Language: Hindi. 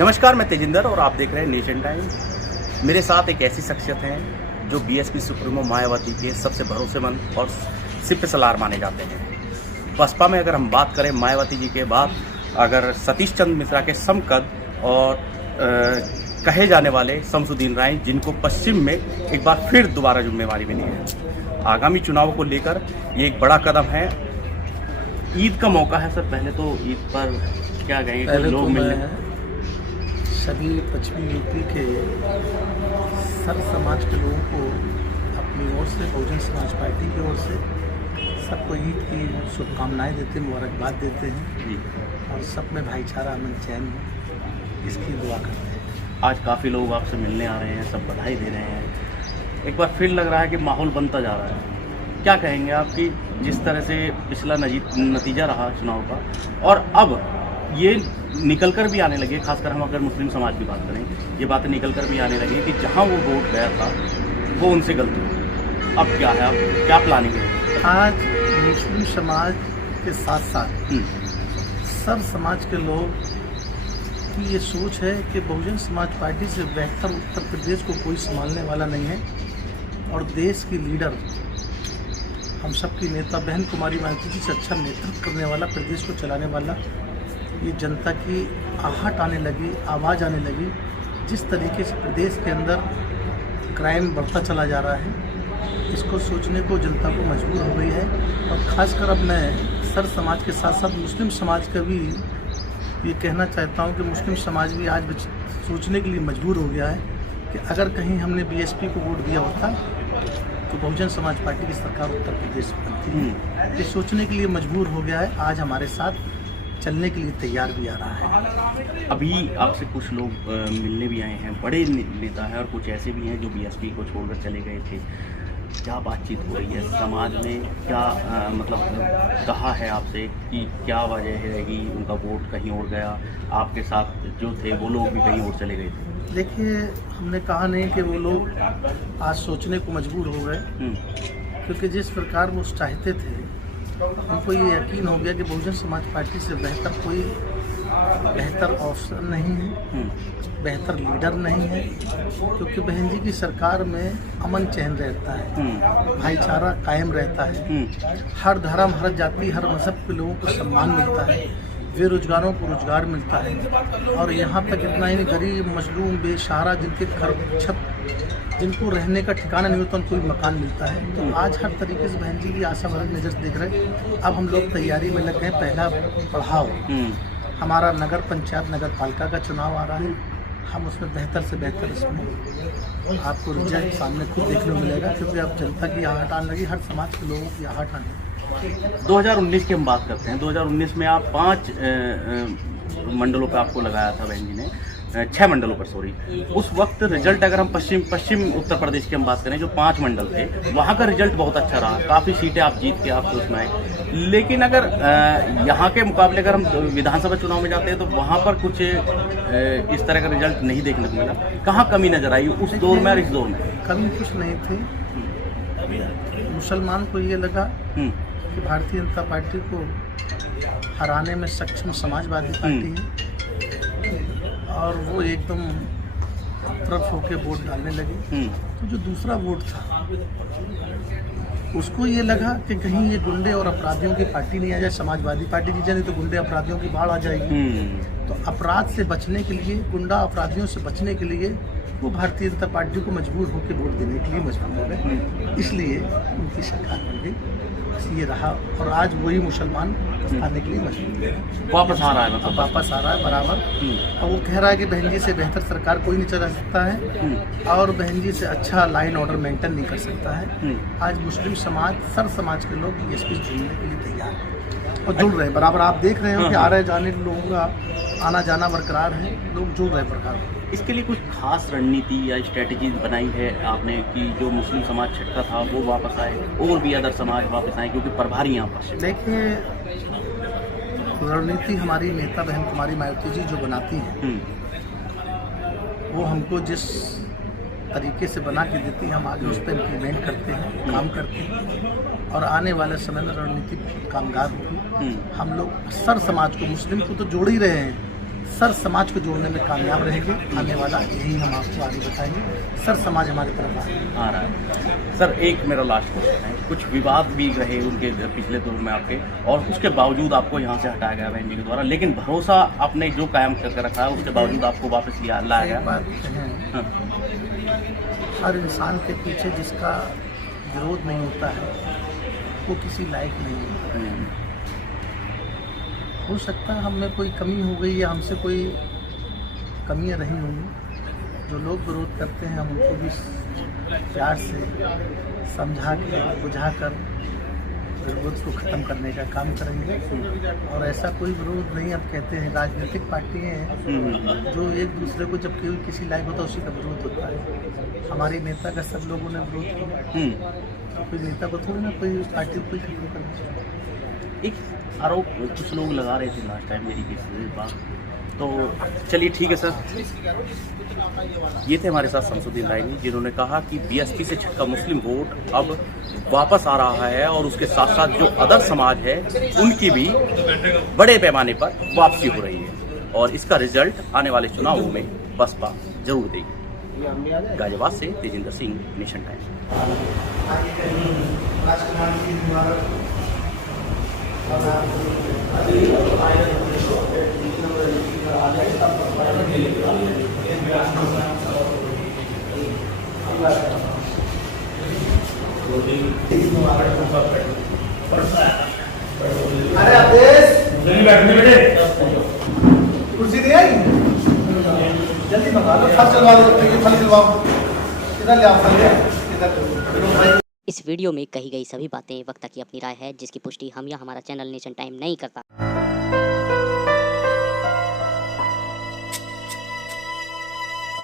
नमस्कार, मैं तेजिंदर और आप देख रहे हैं नेशन टाइम। मेरे साथ एक ऐसी शख्सियत हैं जो बीएसपी सुप्रीमो मायावती के सबसे भरोसेमंद और सिपह सलार माने जाते हैं। बसपा में अगर हम बात करें मायावती जी के बाद, अगर सतीश चंद्र मिश्रा के समकद और कहे जाने वाले शमसुद्दीन राय, जिनको पश्चिम में एक बार फिर दोबारा जिम्मेवारी मिली है। आगामी चुनाव को लेकर ये एक बड़ा कदम है। ईद का मौका है सर, पहले तो ईद पर क्या कहेंगे, लोग मिलने सभी पश्चिमी यूपी के सर्व समाज के लोगों को अपनी ओर से, बहुजन समाज पार्टी की ओर से सबको ईद की शुभकामनाएं देते हैं, मुबारकबाद देते हैं और सब में भाईचारा, अमन, चैन हो, इसकी दुआ करते हैं। आज काफ़ी लोग आपसे मिलने आ रहे हैं, सब बधाई दे रहे हैं। एक बार फिर लग रहा है कि माहौल बनता जा रहा है। क्या कहेंगे आप कि जिस तरह से पिछला नतीजा रहा चुनाव का, और अब ये निकल कर भी आने लगे, खासकर हम अगर मुस्लिम समाज की बात करें, ये बातें निकल कर भी आने लगी कि जहां वो वोट गया था वो उनसे गलत हुआ। अब क्या है, अब क्या प्लानिंग है? आज मुस्लिम समाज के साथ साथ सर्व समाज के लोग की ये सोच है कि बहुजन समाज पार्टी से बेहतर उत्तर प्रदेश को कोई संभालने वाला नहीं है और देश की लीडर, हम सबकी नेता बहन कुमारी मायावती जी से अच्छा नेतृत्व करने वाला, प्रदेश को चलाने वाला, ये जनता की आहट आने लगी, आवाज़ आने लगी। जिस तरीके से प्रदेश के अंदर क्राइम बढ़ता चला जा रहा है, इसको सोचने को जनता को मजबूर हो गई है। और ख़ासकर अब मैं सर्व समाज के साथ साथ मुस्लिम समाज का भी ये कहना चाहता हूँ कि मुस्लिम समाज भी आज सोचने के लिए मजबूर हो गया है कि अगर कहीं हमने बीएसपी को वोट दिया होता तो बहुजन समाज पार्टी की सरकार उत्तर प्रदेश में बनती है। ये सोचने के लिए मजबूर हो गया है, आज हमारे साथ चलने के लिए तैयार भी आ रहा है। अभी आपसे कुछ लोग मिलने भी आए हैं, बड़े नेता हैं और कुछ ऐसे भी हैं जो बीएसपी को छोड़कर चले गए थे। क्या बातचीत हो रही है समाज में, क्या मतलब कहा है आपसे कि क्या वजह रहेगी उनका वोट कहीं और गया, आपके साथ जो थे वो लोग भी कहीं और चले गए थे? देखिए, हमने कहा नहीं कि वो लोग आज सोचने को मजबूर हो गए, क्योंकि जिस प्रकार वो चाहते थे, उनको ये यकीन हो गया कि बहुजन समाज पार्टी से बेहतर ऑप्शन नहीं है, बेहतर लीडर नहीं है, क्योंकि बहन जी की सरकार में अमन चैन रहता है, भाईचारा कायम रहता है, हर धर्म, हर जाति, हर मजहब के लोगों को सम्मान मिलता है, बेरोजगारों को रोजगार मिलता है। और यहाँ तक इतना ही नहीं, गरीब, मजलूम, बेसहारा, जिनके घर छत, जिनको रहने का ठिकाना नहीं होता, उनको भी मकान मिलता है। तो आज हर तरीके से बहन जी की आशा भरी नज़र देख रहे हैं। अब हम लोग तैयारी में लगे हैं। पहला पड़ाव हमारा नगर पंचायत, नगर पालिका का चुनाव आ रहा है। हम उसमें बेहतर से बेहतर, इसमें आपको रिजल्ट सामने खुद देखने को मिलेगा, क्योंकि अब जनता की आहट आने लगी, हर समाज के लोगों की आहट आने लगी। 2019 की हम बात करते हैं। 2019 में आप 5 मंडलों पर आपको लगाया था बहन जी ने, 6 मंडलों पर, सॉरी। उस वक्त रिजल्ट, अगर हम पश्चिम उत्तर प्रदेश की हम बात करें, जो 5 मंडल थे, वहाँ का रिजल्ट बहुत अच्छा रहा, काफ़ी सीटें आप जीत के आपको उसमें आए। लेकिन अगर यहाँ के मुकाबले अगर हम विधानसभा चुनाव में जाते हैं तो वहाँ पर कुछ इस तरह का रिजल्ट नहीं देखने को मिला। कहाँ कमी नजर आई उस दौर में और इस दौर में? कमी कुछ नहीं थी। मुसलमान को ये लगा कि भारतीय जनता पार्टी को हराने में सक्षम समाजवादी पार्टी है और वो एकदम तरफ होके वोट डालने लगे। तो जो दूसरा वोट था, उसको ये लगा कि कहीं ये गुंडे और अपराधियों की पार्टी नहीं आ जाए, समाजवादी पार्टी की जाए, नहीं तो गुंडे अपराधियों की बाढ़ आ जाएगी। तो अपराध से बचने के लिए, गुंडा अपराधियों से बचने के लिए वो भारतीय जनता पार्टी को मजबूर होकर वोट देने के लिए मजबूर हो गए, इसलिए उनकी सरकार बन गई। ये रहा और आज वही मुसलमान आने के लिए मजबूर है, वापस आ रहा है, मतलब वापस आ रहा है बराबर। और वो कह रहा है कि बहन जी से बेहतर सरकार कोई नहीं चला सकता है और बहन जी से अच्छा लाइन ऑर्डर मेंटेन नहीं कर सकता है। आज मुस्लिम समाज, सर्व समाज के लोग बीएसपी जुड़ने के लिए तैयार हैं और जुड़ रहे हैं बराबर। आप देख रहे हो कि आ रहे जाने लोगों का आना जाना बरकरार है, लोग जुड़ रहे प्रकार। इसके लिए कुछ खास रणनीति या स्ट्रेटजी बनाई है आपने कि जो मुस्लिम समाज छटका था वो वापस आए और भी अदर समाज वापस आए, क्योंकि प्रभारी यहाँ पर? देखिए, रणनीति हमारी नेता बहन कुमारी मायावती जी जो बनाती हैं, वो हमको जिस तरीके से बना के देती हैं, हम आगे उस पर इम्प्लीमेंट करते हैं, काम करते हैं और आने वाले समय में रणनीति कामगार होगी। हम लोग सर्व समाज को, मुस्लिम को तो जोड़ ही रहे हैं, सर समाज को जोड़ने में कामयाब रहेंगे। आने वाला यही हम आपको आगे बताएंगे। सर समाज हमारी तरफ आ रहा है। सर एक मेरा लास्ट क्वेश्चन है, कुछ विवाद भी रहे उनके पिछले दौर में आपके, और उसके बावजूद आपको यहाँ से हटाया गया बहन जी के द्वारा, लेकिन भरोसा आपने जो कायम करके रखा है उसके बावजूद आपको वापस लाया गया। बात कहें, हाँ। हर इंसान के पीछे जिसका विरोध नहीं होता है वो किसी लायक नहीं होता। हो सकता है हम में कोई कमी हो गई या हमसे कोई कमियां रही होंगी। जो लोग विरोध करते हैं हम उनको भी प्यार से समझा के बुझा कर विरोध को ख़त्म करने का काम करेंगे। और ऐसा कोई विरोध नहीं, अब कहते हैं राजनीतिक पार्टियाँ हैं जो एक दूसरे को जब केवल किसी लायक होता है उसी का विरोध होता है। हमारे नेता का सब लोगों ने विरोध किया, तो कोई नेता को थोड़ी ना कोई पार्टी को कोई खत्म करना चाहिए। एक आरोप कुछ लोग लगा रहे थे लास्ट टाइम मेरी किसी बात, तो चलिए ठीक है सर। ये थे हमारे साथ शमसुद्दीन रायनी, जिन्होंने कहा कि बीएसपी से छटका मुस्लिम वोट अब वापस आ रहा है और उसके साथ साथ जो अदर समाज है उनकी भी बड़े पैमाने पर वापसी हो रही है, और इसका रिजल्ट आने वाले चुनावों में बसपा जरूर देगी। गाजियाबाद से तेजिंदर सिंह, नेशन टाइम। अरे अवधेश कुर्सी दे आई, जल्दी मंगा लो, फल चलवा दो, फल चलवाओ, इधर ले आओ, फल ले आओ, इधर। इस वीडियो में कही गई सभी बातें वक्ता की अपनी राय है, जिसकी पुष्टि हम या हमारा चैनल नेशन टाइम नहीं करता।